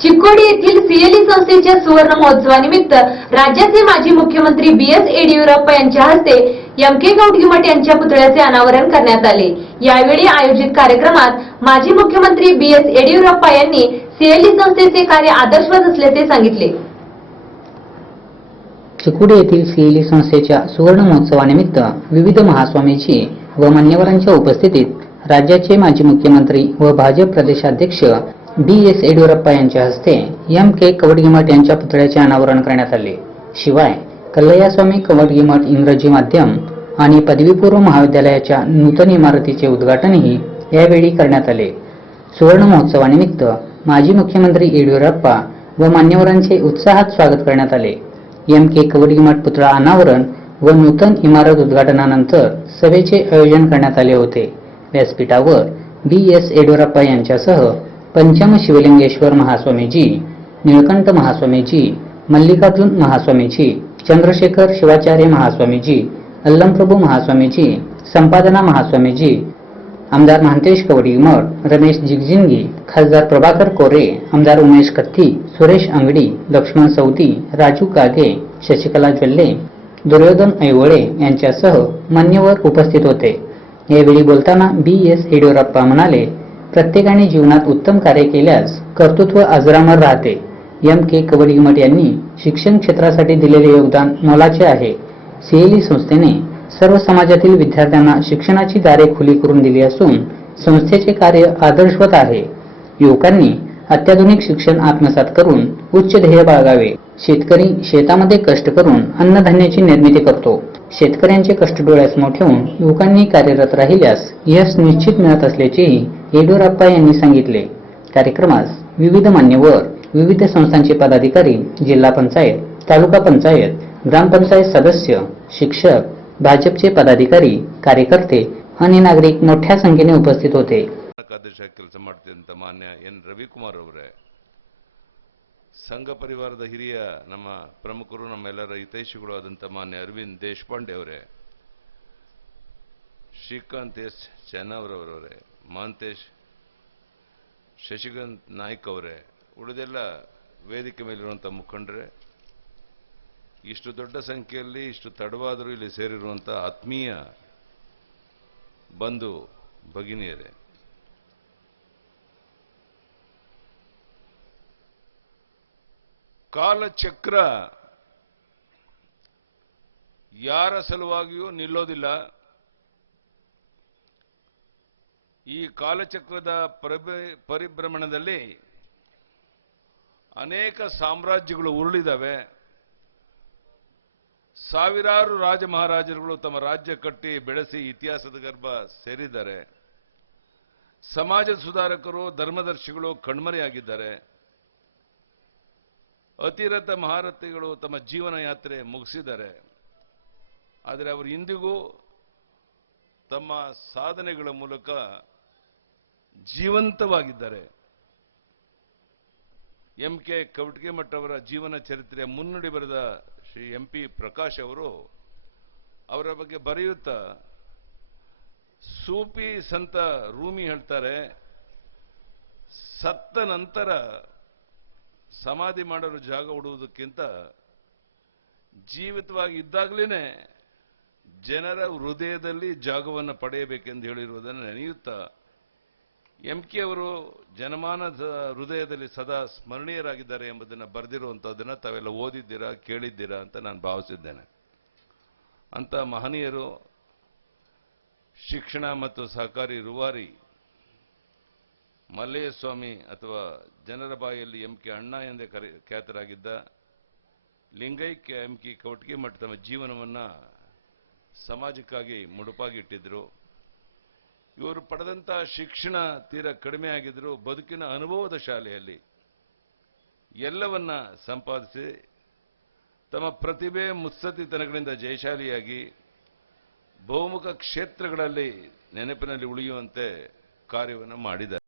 चिक्कोडी येथील सीएलई संस्थेच्या सुवर्ण महोत्सवानिमित्त राज्याचे माजी मुख्यमंत्री बीएस येडियुरप्पा यांच्या हस्ते एमके कवडगीमठ यांच्या पुतळ्याचे अनावरण करण्यात आले। यावेळी आयोजित कार्यक्रमात माजी मुख्यमंत्री बीएस येडियुरप्पा यांनी सीएलई संस्थेचे कार्य आदर्शवत असल्याचे सांगितले। चिक्कोडी येथील सीएलई संस्थेच्या सुवर्ण महोत्सवानिमित्त विविध महास्वामींची व मान्यवरांच्या उपस्थितीत राज्याचे माजी मुख्यमंत्री व भाजप प्रदेशाध्यक्ष बीएस येडियुरप्पा यांच्या हस्ते एमके कवडगीमठ यांच्या पुतळ्याचे अनावरण करण्यात आले। शिवाय कल्लयस्वामी कवडगीमठ इंग्रजी माध्यम आणि पदवीपूर्व महाविद्यालयाच्या नूतन इमारतीचे उद्घाटनही यावेळी करण्यात आले। सुवर्ण महोत्सवानिमित्त माजी मुख्यमंत्री येडियुरप्पा व मान्यवरांचे उत्साहात स्वागत करण्यात आले। एमके कवडगीमठ पुतळा अनावरण व नूतन इमारत उद्घाटनानंतर सभेचे आयोजन करण्यात आले होते। व्यासपीठावर बीएस येडियुरप्पा यांच्यासह पंचम शिवलिंगेश्वर महास्वामीजी, निळकंठ महास्वामीजी, मल्लिकार्जुन महास्वामीजी, चंद्रशेखर शिवाचार्य महास्वामीजी, अल्लमप्रभू महास्वामीजी, संपादना महास्वामीजी, आमदार महांतेश कवडगीमठ, रमेश जिगजिणगी, खासदार प्रभाकर कोरे, आमदार उमेश कत्ती, सुरेश अंगडी, लक्ष्मण सौदी, राजू कागे, शशिकला जल्ले, दुर्योधन ऐवळे यांच्यासह मान्यवर उपस्थित होते। यावेळी बोलताना बीएस येडियुरप्पा म्हणाले, प्रत्येकाने जीवनात उत्तम कार्य केल्यास कर्तृत्व अजरामर राहते। एमके कवडगीमठ यांनी शिक्षण क्षेत्रासाठी दिलेले योगदान मोलाचे आहे। सीएलई संस्थेने सर्व समाजातील विद्यार्थ्यांना शिक्षणाची दारे खुली करून दिली असून संस्थेचे कार्य आदर्शवत आहे। युवकांनी अत्याधुनिक शिक्षण आत्मसात करून उच्च ध्येय बाळगावे। शेतकरी शेतामध्ये कष्ट करून अन्नधान्याची निर्मिती करतो। शेतकऱ्यांचे कष्ट डोळ्यासमोर ठेवून युवकांनी कार्यरत राहिल्यास यश निश्चित मिळत असल्याचेही येडियुरप्पा यांनी सांगितले। कार्यक्रमास विविध मान्यवर, विविध संस्थांचे पदाधिकारी, जिल्हा पंचायत, तालुका पंचायत, ग्रामपंचायत सदस्य, शिक्षक, भाजपचे पदाधिकारी, कार्यकर्ते आणि नागरिक मोठ्या संख्येने उपस्थित होते। ಕೆಲಸ ಮಾಡ್ತಿದ್ದಂತ ಮಾನ್ಯ ಎನ್ ರವಿಕುಮಾರ್ ಅವರೇ, ಸಂಘ ಪರಿವಾರದ ಹಿರಿಯ ನಮ್ಮ ಪ್ರಮುಖರು, ನಮ್ಮೆಲ್ಲರ ಹಿತೈಷಿಗಳು ಆದಂತ ಮಾನ್ಯ ಅರವಿಂದ್ ದೇಶಪಾಂಡೆ ಅವರೇ, ಶ್ರೀಕಾಂತ್ ಎಸ್ ಚೆನ್ನವರವರೇ, ಮಹಾಂತೇಶ್ ಶಶಿಕಾಂತ್ ನಾಯ್ಕ್ ಅವರೇ, ಉಳಿದೆಲ್ಲ ವೇದಿಕೆ ಮೇಲಿರುವಂಥ ಮುಖಂಡರೇ, ಇಷ್ಟು ದೊಡ್ಡ ಸಂಖ್ಯೆಯಲ್ಲಿ ಇಷ್ಟು ತಡವಾದರೂ ಇಲ್ಲಿ ಸೇರಿರುವಂಥ ಆತ್ಮೀಯ ಬಂಧು ಭಗಿನಿಯರೇ, ಕಾಲಚಕ್ರ ಯಾರ ಸಲುವಾಗಿಯೂ ನಿಲ್ಲೋದಿಲ್ಲ। ಈ ಕಾಲಚಕ್ರದ ಪರಿಭ್ರಮಣದಲ್ಲಿ ಅನೇಕ ಸಾಮ್ರಾಜ್ಯಗಳು ಉರುಳಿದವೆ। ಸಾವಿರಾರು ರಾಜ ಮಹಾರಾಜರುಗಳು ತಮ್ಮ ರಾಜ್ಯ ಕಟ್ಟಿ ಬೆಳೆಸಿ ಇತಿಹಾಸದ ಗರ್ಭ ಸೇರಿದ್ದಾರೆ। ಸಮಾಜ ಸುಧಾರಕರು, ಧರ್ಮದರ್ಶಿಗಳು ಕಣ್ಮರೆಯಾಗಿದ್ದಾರೆ। ಅತಿರಥ ಮಹಾರಥಿಗಳು ತಮ್ಮ ಜೀವನ ಯಾತ್ರೆ ಮುಗಿಸಿದ್ದಾರೆ। ಆದರೆ ಅವರು ಇಂದಿಗೂ ತಮ್ಮ ಸಾಧನೆಗಳ ಮೂಲಕ ಜೀವಂತವಾಗಿದ್ದಾರೆ। ಎಂಕೆ ಕವಟಗಿಮಠ ಅವರ ಜೀವನ ಚರಿತ್ರೆಯ ಮುನ್ನುಡಿ ಬರೆದ ಶ್ರೀ ಎಂಪಿ ಪ್ರಕಾಶ್ ಅವರು ಅವರ ಬಗ್ಗೆ ಬರೆಯುತ್ತಾ, ಸೂಫಿ ಸಂತ ರೂಮಿ ಹೇಳ್ತಾರೆ, ಸತ್ತ ನಂತರ ಸಮಾಧಿ ಮಾಡಲು ಜಾಗ ಹುಡುವುದಕ್ಕಿಂತ ಜೀವಿತವಾಗಿ ಇದ್ದಾಗಲೇ ಜನರ ಹೃದಯದಲ್ಲಿ ಜಾಗವನ್ನು ಪಡೆಯಬೇಕೆಂದು ಹೇಳಿರುವುದನ್ನು ನೆನೆಯುತ್ತಾ, ಎಂಕೆ ಅವರು ಜನಮಾನದ ಹೃದಯದಲ್ಲಿ ಸದಾ ಸ್ಮರಣೀಯರಾಗಿದ್ದಾರೆ ಎಂಬುದನ್ನು ಬರೆದಿರುವಂಥದ್ದನ್ನು ತಾವೆಲ್ಲ ಓದಿದ್ದೀರಾ, ಕೇಳಿದ್ದೀರಾ ಅಂತ ನಾನು ಭಾವಿಸಿದ್ದೇನೆ। ಅಂತ ಮಹನೀಯರು, ಶಿಕ್ಷಣ ಮತ್ತು ಸಹಕಾರಿ ರೂವಾರಿ ಮಲ್ಲಯ್ಯ ಸ್ವಾಮಿ ಅಥವಾ ಜನರ ಬಾಯಲ್ಲಿ ಎಂಕೆ ಅಣ್ಣ ಎಂದೇ ಖ್ಯಾತರಾಗಿದ್ದ ಲಿಂಗೈಕ್ಯ ಎಂಕೆ ಕವಟಗಿಮಠ ತಮ್ಮ ಜೀವನವನ್ನು ಸಮಾಜಕ್ಕಾಗಿ ಮುಡುಪಾಗಿಟ್ಟಿದ್ರು। ಇವರು ಪಡೆದಂಥ ಶಿಕ್ಷಣ ತೀರಾ ಕಡಿಮೆ ಆಗಿದ್ರು, ಬದುಕಿನ ಅನುಭವದ ಶಾಲೆಯಲ್ಲಿ ಎಲ್ಲವನ್ನ ಸಂಪಾದಿಸಿ ತಮ್ಮ ಪ್ರತಿಭೆ, ಮುತ್ಸದ್ದಿತನಗಳಿಂದ ಜಯಶಾಲಿಯಾಗಿ ಬಹುಮುಖ ಕ್ಷೇತ್ರಗಳಲ್ಲಿ ನೆನಪಿನಲ್ಲಿ ಉಳಿಯುವಂತೆ ಕಾರ್ಯವನ್ನು ಮಾಡಿದ್ದಾರೆ।